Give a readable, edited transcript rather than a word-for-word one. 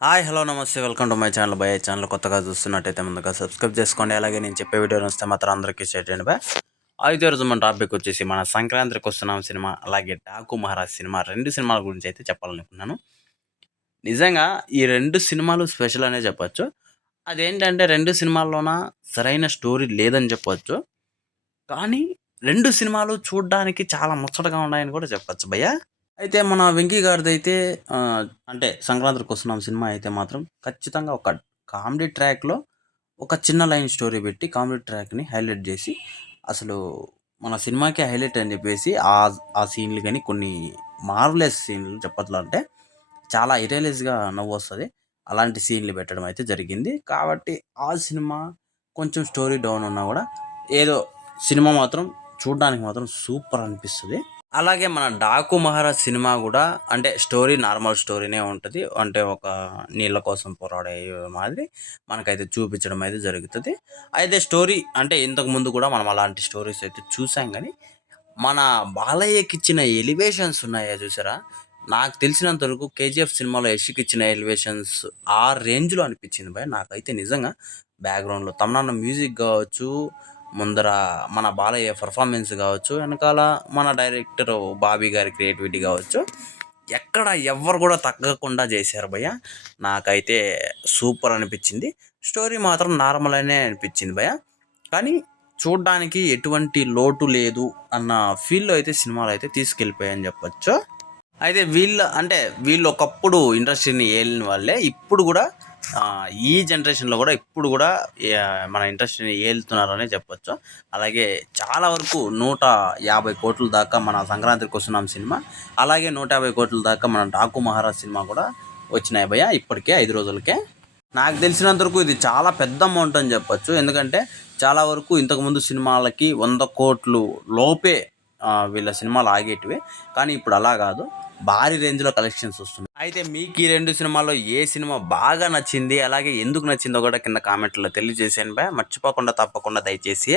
Hi hello నమస్తే welcome to my channel bye. Channel కొత్తగా చూస్తున్నట్టయితే ముందుగా సబ్స్క్రైబ్ చేసుకోండి. అలాగే నేను చెప్పే వీడియోని వస్తే మాత్రం అందరికీ షేర్ చేయండి బాయ్. అయితే రోజు మన టాపిక్ వచ్చేసి మన సంక్రాంతికి వస్తున్నాం సినిమా, అలాగే డాకు మహారాజ్ సినిమా, రెండు సినిమాల గురించి అయితే చెప్పాలనుకున్నాను. నిజంగా ఈ రెండు సినిమాలు స్పెషల్ అనే చెప్పొచ్చు. అదేంటంటే రెండు సినిమాల్లోన సరైన స్టోరీ లేదని చెప్పొచ్చు. కానీ రెండు సినిమాలు చూడ్డానికి చాలా ముచ్చటగా ఉన్నాయని కూడా చెప్పొచ్చు భయ్య. అయితే మన 'వెంకీ' గారిదైతే అంటే 'సంక్రాంతికొస్తున్నాం' సినిమా అయితే మాత్రం ఖచ్చితంగా ఒక కామెడీ ట్రాక్‌లో ఒక చిన్న లైన్ స్టోరీ పెట్టి కామెడీ ట్రాక్‌ని హైలైట్ జేసి, అసలు మన సినిమాకే హైలైట్ అని జెప్పేసి ఆ సీన్‌లు గాని కొన్ని మార్వెలస్ సీన్‌లు చెప్పట్లో అంటే చాలా హిలేరియస్‌గా నవ్వొస్తది. అలాంటి సీన్‌లు పెట్టడం అయితే జరిగింది. కాబట్టి ఆ సినిమా కొంచెం స్టోరీ డౌన్ ఉన్నా గూడా ఏదో సినిమా మాత్రం చూడ్డానికి మాత్రం సూపర్ అనిపిస్తది. అలాగే మన 'డాకు మహారాజ్' సినిమా గూడా అంటే స్టోరీ నార్మల్ స్టోరీనే ఉంటది. అంటే ఒక నీళ్ళ కోసం పోరాడే మాదిరి మనకైతే చూపించడం అయితే జరుగుతది. అయితే స్టోరీ అంటే ఇంతకుముందు కూడా మనం అలాంటి స్టోరీస్ అయితే చూసాం గానీ, మన బాలయ్యకిచ్చిన ఎలివేషన్స్ ఉన్నాయా చూసారా? నాకు తెలిసినంత వరకు 'కేజీఎఫ్' సినిమాలో యష్‌కిచ్చిన ఎలివేషన్స్ ఆ రేంజ్‌లో అనిపించింది భయ్ నాకైతే నిజంగా. బ్యాక్‌గ్రౌండ్‌లో తమనన్న మ్యూజిక్ గావచ్చు, ముందర మన బాలయ్య పెర్ఫార్మెన్స్ గావచ్చు, వెనకాల మన డైరెక్టర్ బాబీ గారి క్రియేటివిటీ గావచ్చు, ఎక్కడ ఎవ్వరు గూడా తగ్గకుండా చేశారు భయ్య. నాకైతే సూపర్ అనిపించింది. స్టోరీ మాత్రం నార్మల్ అనే అనిపించింది భయ్య. కానీ చూడ్డానికి ఎటువంటి లోటు లేదు అన్న ఫీల్‌లో అయితే సినిమాలు అయితే తీసుకెళ్ళిపోయాయని చెప్పొచ్చు. అయితే వీళ్ళు ఒకప్పుడు ఇండస్ట్రీని ఏలిన వాళ్ళే. ఇప్పుడు గూడా ఈ జనరేషన్‌లో గూడా ఇప్పుడు గూడా మన ఇండస్ట్రీని ఏలుతున్నారనే చెప్పొచ్చు. అలాగే చాలా వరకు 150,00,00,000 దాకా మన 'సంక్రాంతికొస్తున్నాం' సినిమా, అలాగే 150,00,00,000 దాకా మన 'డాకు మహారాజ్' సినిమా కూడా వచ్చినాయి భయ్య ఇప్పటికే 5 రోజులకే. నాకు తెలిసినంత వరకు ఇది చాలా పెద్ద అమౌంట్ అని చెప్పొచ్చు. ఎందుకంటే చాలా వరకు ఇంతకుముందు సినిమాలకి 100,00,00,000 లోపే వీళ్ళ సినిమాలు ఆగేటివి. కానీ ఇప్పుడు అలా గాదు. భారీ రేంజ్‌లో కలెక్షన్స్ వస్తున్నాయి. అయితే మీకు ఈ 2 సినిమాల్లో ఏ సినిమా బాగా నచ్చింది? అలాగే ఎందుకు నచ్చిందో కూడా కింద కామెంట్‌లో తెలియజేసేయండి భయ్యా. మర్చిపోకుండా తప్పకుండా దయచేసి